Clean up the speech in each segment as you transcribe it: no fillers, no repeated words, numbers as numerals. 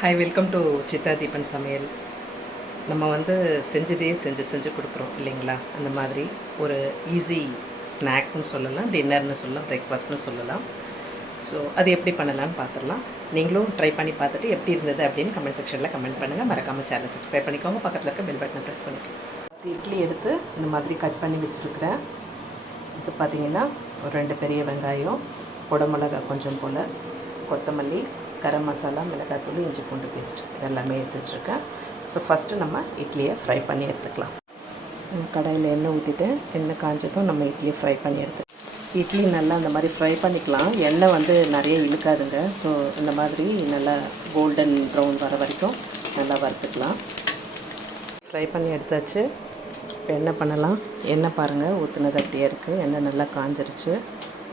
Hi, welcome to Siddha Deepan சமையல். நம்ம செஞ்சதே செஞ்சு கொடுக்குறோம் இல்லைங்களா? அந்த மாதிரி ஒரு ஈஸி ஸ்நாக்னு சொல்லலாம், டின்னர்னு சொல்லலாம், பிரேக்ஃபாஸ்ட்னு சொல்லலாம். ஸோ அது எப்படி பண்ணலான்னு பார்த்துடலாம். நீங்களும் ட்ரை பண்ணி பார்த்துட்டு எப்படி இருந்தது அப்படின்னு கமெண்ட் செக்ஷனில் கமெண்ட் பண்ணுங்கள். மறக்காமல் சேனலை சப்ஸ்கிரைப் பண்ணிக்கோங்க. பக்கத்தில் இருக்க பெல் பட்டனை ப்ரெஸ் பண்ணிக்கோங்க. இட்லி எடுத்து இந்த மாதிரி கட் பண்ணி வச்சுருக்கிறேன். இது பார்த்திங்கன்னா ஒரு 2 பெரிய வெங்காயம், குடமிளகா கொஞ்சம் போல், கொத்தமல்லி, கரம் மசாலா, மிளகாத்தூள், இஞ்சி பூண்டு பேஸ்ட் இதெல்லாமே எடுத்து வச்சுருக்கேன். ஸோ ஃபஸ்ட்டு நம்ம இட்லியை ஃப்ரை பண்ணி எடுத்துக்கலாம். கடாயில் எண்ணெய் ஊற்றிட்டு எண்ணெய் காஞ்சதும் நம்ம இட்லியை ஃப்ரை பண்ணி எடுத்துக்கலாம். இட்லி நல்லா அந்த மாதிரி ஃப்ரை பண்ணிக்கலாம். எண்ணெய் நிறைய இழுக்காதுங்க. ஸோ இந்த மாதிரி நல்லா கோல்டன் ப்ரௌன் வர வரைக்கும் நல்லா வறுத்துக்கலாம். ஃப்ரை பண்ணி எடுத்தாச்சு. இப்போ என்ன பண்ணலாம், எண்ணெய் பாருங்கள் ஊற்றுனது அப்படியே இருக்குது. எண்ணெய் நல்லா காஞ்சிருச்சு.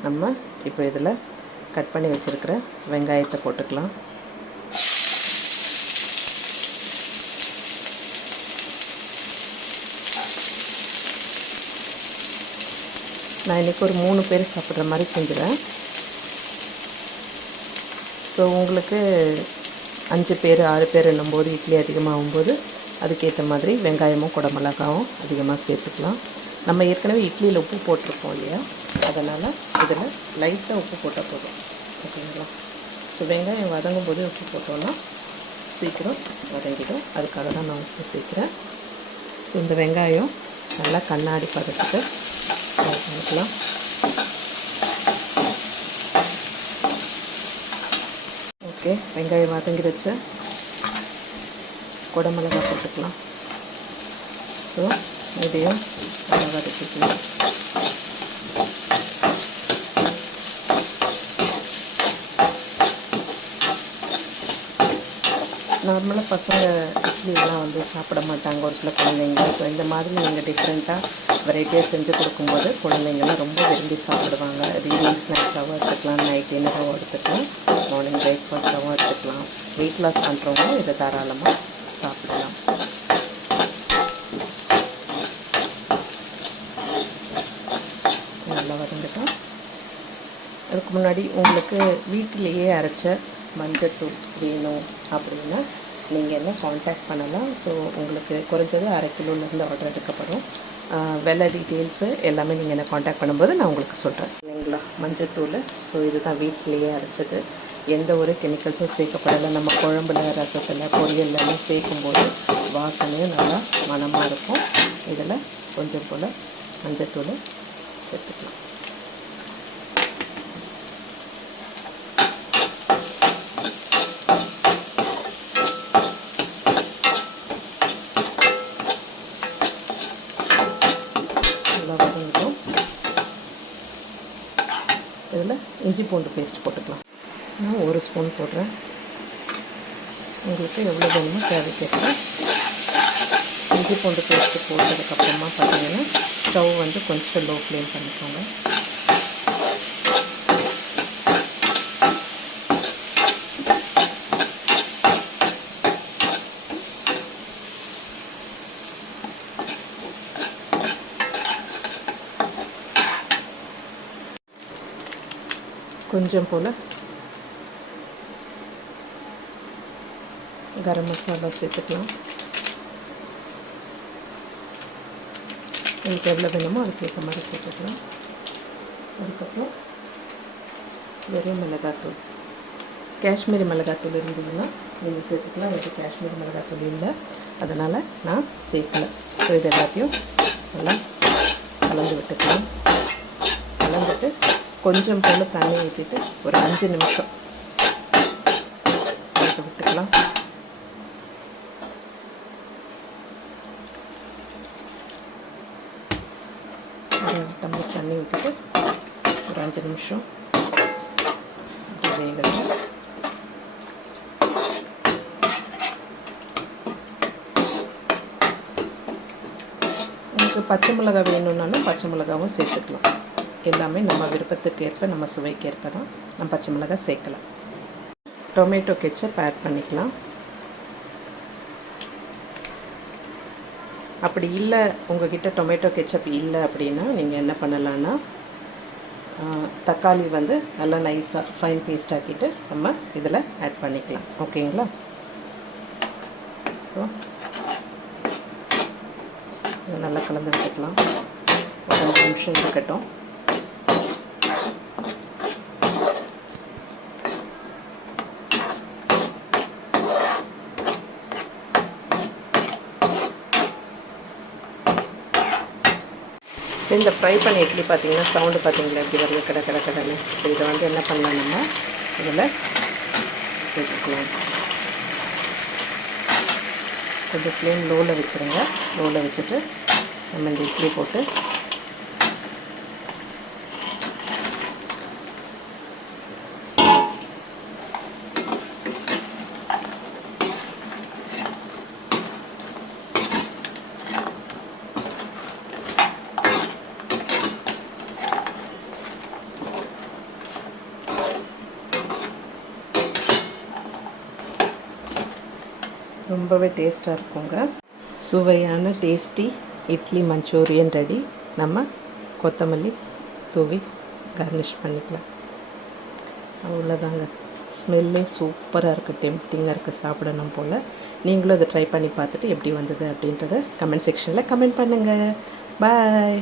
நம்ம இப்போ இதில் கட் பண்ணி வச்சுருக்கிற வெங்காயத்தை போட்டுக்கலாம். நான் இன்றைக்கி ஒரு 3 பேர் சாப்பிட்ற மாதிரி செஞ்சுவேன். ஸோ உங்களுக்கு 5 பேர் 6 பேர் என்னும்போது இட்லி அதிகமாகும்போது அதுக்கேற்ற மாதிரி வெங்காயமும் குடமிளகாவும் அதிகமாக சேர்த்துக்கலாம். நம்ம ஏற்கனவே இட்லியில் உப்பு போட்டிருப்போம் இல்லையா, அதனால் இதில் லைட்டாக உப்பு போட்டால் போதும். ஓகேங்களா? ஸோ வெங்காயம் வதங்கும் போது உப்பு போட்டோன்னா சீக்கிரம் வதங்கிடும். அதுக்காக தான் நான் உப்பு சேர்க்குறேன். ஸோ இந்த வெங்காயம் நல்லா கண்ணாடி பதத்துக்கு ஃப்ரை பண்ணிக்கலாம். ஓகே, வெங்காயம் வதங்கிடுச்சு. குடமிளகா போட்டுக்கலாம். ஸோ இதையும் நல்லா வதக்கிக்கலாம். நார்மலாக பசங்க இட்லியெல்லாம் சாப்பிட மாட்டாங்க, ஒரு சில குழந்தைங்க. ஸோ இந்த மாதிரி நீங்கள் டிஃப்ரெண்ட்டாக வெரைட்டியாக செஞ்சு கொடுக்கும்போது குழந்தைங்கள்லாம் ரொம்ப விரும்பி சாப்பிடுவாங்க. அது ஈவினிங் ஸ்நாக்ஸாகவும் எடுத்துக்கலாம், நைட் டின்னராகவும் எடுத்துக்கலாம், மார்னிங் பிரேக்ஃபாஸ்ட்டாகவும் எடுத்துக்கலாம். வெயிட் லாஸ் பண்ணுறவங்க இதை தாராளமாக சாப்பிடலாம். நல்லா வதங்கிட்டோம். அதுக்கு முன்னாடி உங்களுக்கு வீட்டிலேயே அரைச்ச மஞ்சத்தூள் வேணும் அப்படின்னா நீங்கள் என்ன காண்டாக்ட் பண்ணலாம். ஸோ உங்களுக்கு குறைஞ்சது 1/2 கிலோலேருந்து ஆர்டர் எடுக்கப்படும். விலை டீட்டெயில்ஸு எல்லாமே நீங்கள் என்ன காண்டாக்ட் பண்ணும்போது நான் உங்களுக்கு சொல்கிறேன் இல்லைங்களா. மஞ்சத்தூள் ஸோ இதுதான் வீட்டிலேயே அரைச்சது. எந்த ஒரு கெமிக்கல்ஸும் சேர்க்கப்படலை. நம்ம குழம்புல, ரசத்தில், பொரியல்லாம் சேர்க்கும்போது வாசனையும் நல்லா மணமாக இருக்கும். இதில் கொஞ்சம் போல் மஞ்சத்தூள் சேர்த்துக்கலாம். இதில் இஞ்சி பூண்டு பேஸ்ட் போட்டுக்கலாம். நான் 1 ஸ்பூன் போடுறேன். உங்களுக்கு எவ்வளோ வேணுமோ தேவைக்கேற்ற. இஞ்சி பூண்டு பேஸ்ட்டு போட்டதுக்கப்புறமா பார்த்தீங்கன்னா ஸ்டவ் கொஞ்சம் லோ ஃப்ளேம் பண்ணிக்கோங்க. கொஞ்சம் போல் கரம் மசாலா சேர்த்துக்கலாம். உங்களுக்கு எவ்வளோ வேணுமோ அதுக்கேற்ற மாதிரி சேர்த்துக்கலாம். அதுக்கப்புறம் வெறும் மிளகாத்தூள், காஷ்மீரி மிளகாத்தூள் இருந்ததுன்னா நீங்கள் சேர்த்துக்கலாம். எனக்கு காஷ்மீரி மிளகாத்தூள் இல்லை, அதனால் நான் சேர்க்கலை. ஸோ இது எல்லாத்தையும் நல்லா கலந்து விட்டுக்கலாம். கலந்துட்டு கொஞ்சம் போல் தண்ணி ஊற்றிட்டு ஒரு 5 நிமிஷம் விட்டுக்கலாம். டம்ளர் தண்ணி ஊற்றிட்டு ஒரு 5 நிமிஷம் வேகணும். உங்களுக்கு பச்சை மிளகாய் வேணும்னாலும் பச்சை மிளகாவும் சேர்த்துக்கலாம். எல்லாமே நம்ம விருப்பத்துக்கு ஏற்ப, நம்ம சுவைக்கு ஏற்ப தான் நம்ம பச்சை மிளகாய் சேர்க்கலாம். டொமேட்டோ கெச்சப் ஆட் பண்ணிக்கலாம். அப்படி இல்லை, உங்கள்கிட்ட டொமேட்டோ கெச்சப் இல்லை அப்படின்னா நீங்கள் என்ன பண்ணலான்னா தக்காளி நல்லா நைஸாக ஃபைன் பேஸ்ட் ஆக்கிட்டு நம்ம இதில் ஆட் பண்ணிக்கலாம். ஓகேங்களா? ஸோ இதை நல்லா கலந்து விட்டுக்கலாம். ஒரு 2 நிமிஷம் இருக்கட்டும். இந்த ஃப்ரை பண்ணி இட்லி பார்த்தீங்கன்னா சவுண்டு பார்த்தீங்களா எப்படி வருது கடை கடை கடைன்னு. இதை வந்து என்ன பண்ணலாம், நம்ம இதில் சேர்த்துக்கலாம். கொஞ்சம் ஃப்ளேம் லோவில் வச்சுருங்க. லோவில் வச்சுட்டு நம்ம இந்த இட்லி போட்டு ரொம்பவே டேஸ்ட்டாக இருக்குங்க. சுவையான டேஸ்டி இட்லி மஞ்சூரியன் ரெடி. நம்ம கொத்தமல்லி தூவி கார்னிஷ் பண்ணிக்கலாம். அவ்வளோதாங்க. ஸ்மெல்லே சூப்பராக இருக்குது, டெம்ப்டிங்காக இருக்குது, சாப்பிடணும் போல். நீங்களும் அதை ட்ரை பண்ணி பார்த்துட்டு எப்படி வந்தது அப்படின்றத கமெண்ட் செக்ஷனில் கமெண்ட் பண்ணுங்கள். பாய்.